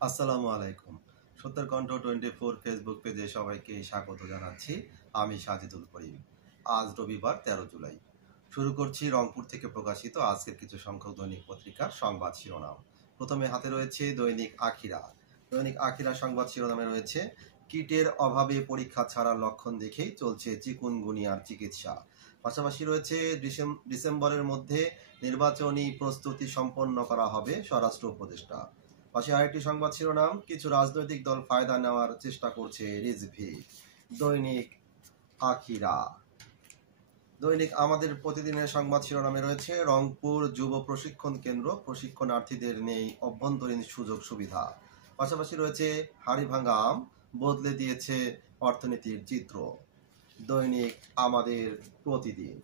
আসসালামু আলাইকুম। সত্যের কণ্ঠ 24 ফেসবুক পেজে সবাইকে স্বাগত জানাচ্ছি। আমি সাজিদুল করিম। আজ রবিবার 13 জুলাই। শুরু করছি রংপুর থেকে প্রকাশিত আজকের কিছু সংখ্যক দৈনিক পত্রিকার সংবাদ শিরোনাম। প্রথমে হাতে রয়েছে দৈনিক আখিরা। দৈনিক আখিরা সংবাদ শিরোনামে রয়েছে কিটের অভাবে পরীক্ষা ছাড়ার লক্ষণ দেখেই চলছে চিকুনগুনিয়ার চিকিৎসা। পাশাপাশি রয়েছে ডিসেম্বরের মধ্যে নির্বাচনী প্রস্তুতি সম্পন্ন করা হবে স্বরাষ্ট্র উপদেষ্টা। পাশে আরেকটি সংবাদ শিরোনাম কিছু রাজনৈতিক দল ফায়দা নেওয়ার চেষ্টা করছে রিজভি। দৈনিক আখিরা। দৈনিক আমাদের প্রতিদিনের সংবাদ শিরোনামে রয়েছে রংপুর যুব প্রশিক্ষণ কেন্দ্র প্রশিক্ষণার্থীদের নেই অভ্যন্তরীণ সুযোগ সুবিধা। পাশাপাশি রয়েছে হাড়িভাঙা আম বদলে দিয়েছে অর্থনীতির চিত্র। দৈনিক আমাদের প্রতিদিন।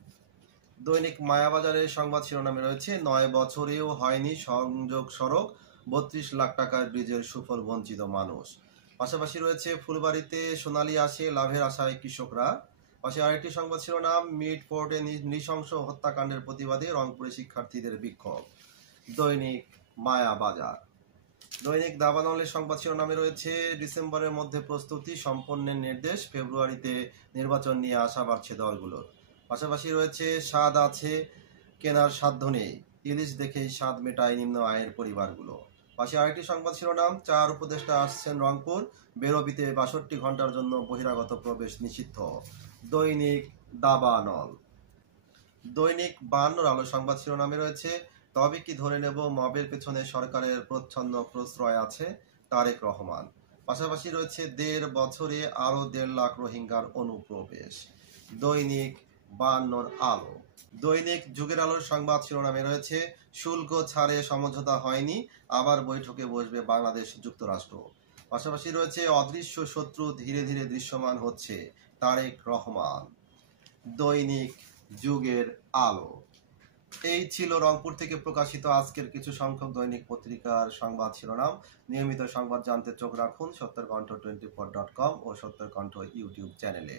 দৈনিক মায়াবাজারের সংবাদ শিরোনামে রয়েছে 9 বছরেও হয়নি সংযোগ সড়ক, 32 লাখ টাকার ব্রিজের সুফল বঞ্চিত মানুষ। পাশাপাশি রয়েছে ফুলবাড়িতে সোনালী আসে লাভের আশায় কৃষকরা। পাশে আরেকটি সংবাদ শিরোনাম মিড পোর্টে নৃশংস হত্যাকাণ্ডের প্রতিবাদে রংপুরে শিক্ষার্থীদের বিক্ষোভ। দৈনিক মায়াবাজার। দৈনিক দাবানলের সংবাদ শিরোনামে রয়েছে ডিসেম্বরের মধ্যে প্রস্তুতি সম্পন্নের নির্দেশ, ফেব্রুয়ারিতে নির্বাচন নিয়ে আশা বাড়ছে দলগুলোর। পাশাপাশি রয়েছে স্বাদ আছে কেনার সাধ্য নেই, ইলিশ দেখেই স্বাদ মেটায় নিম্ন আয়ের পরিবারগুলো। পাশে আরেকটি সংবাদ শিরোনাম 4 উপদেষ্টা আসছেন রংপুর, বেরোবিতে 62 ঘন্টার জন্য বহিরাগত প্রবেশ নিষিদ্ধ। দৈনিক দাবানল। দৈনিক 52 আলো সংবাদ শিরোনামে রয়েছে তবে কি ধরে নেব মবের পেছনে সরকারের প্রচ্ছন্ন প্রশ্রয় আছে তারেক রহমান। পাশাপাশি রয়েছে 1.5 বছরে আরো 1.5 লাখ রোহিঙ্গার অনুপ্রবেশ। দৈনিক 52 আলো। দৈনিক যুগের আলোর সংবাদ শিরোনামে রয়েছে শুল্ক ছাড়ে সমঝোতা হয়নি, আবার বৈঠকে বসবে বাংলাদেশ যুক্তরাষ্ট্র। পাশাপাশি রয়েছে অদৃশ্য শত্রু ধীরে ধীরে দৃশ্যমান হচ্ছে তারেক রহমান। দৈনিক যুগের আলো। এই ছিল রংপুর থেকে প্রকাশিত আজকের কিছু সংখ্যক দৈনিক পত্রিকার সংবাদ শিরোনাম। নিয়মিত সংবাদ জানতে চোখ রাখুন সত্যের কণ্ঠ 24.com ও সত্যের কণ্ঠ ইউটিউব চ্যানেলে।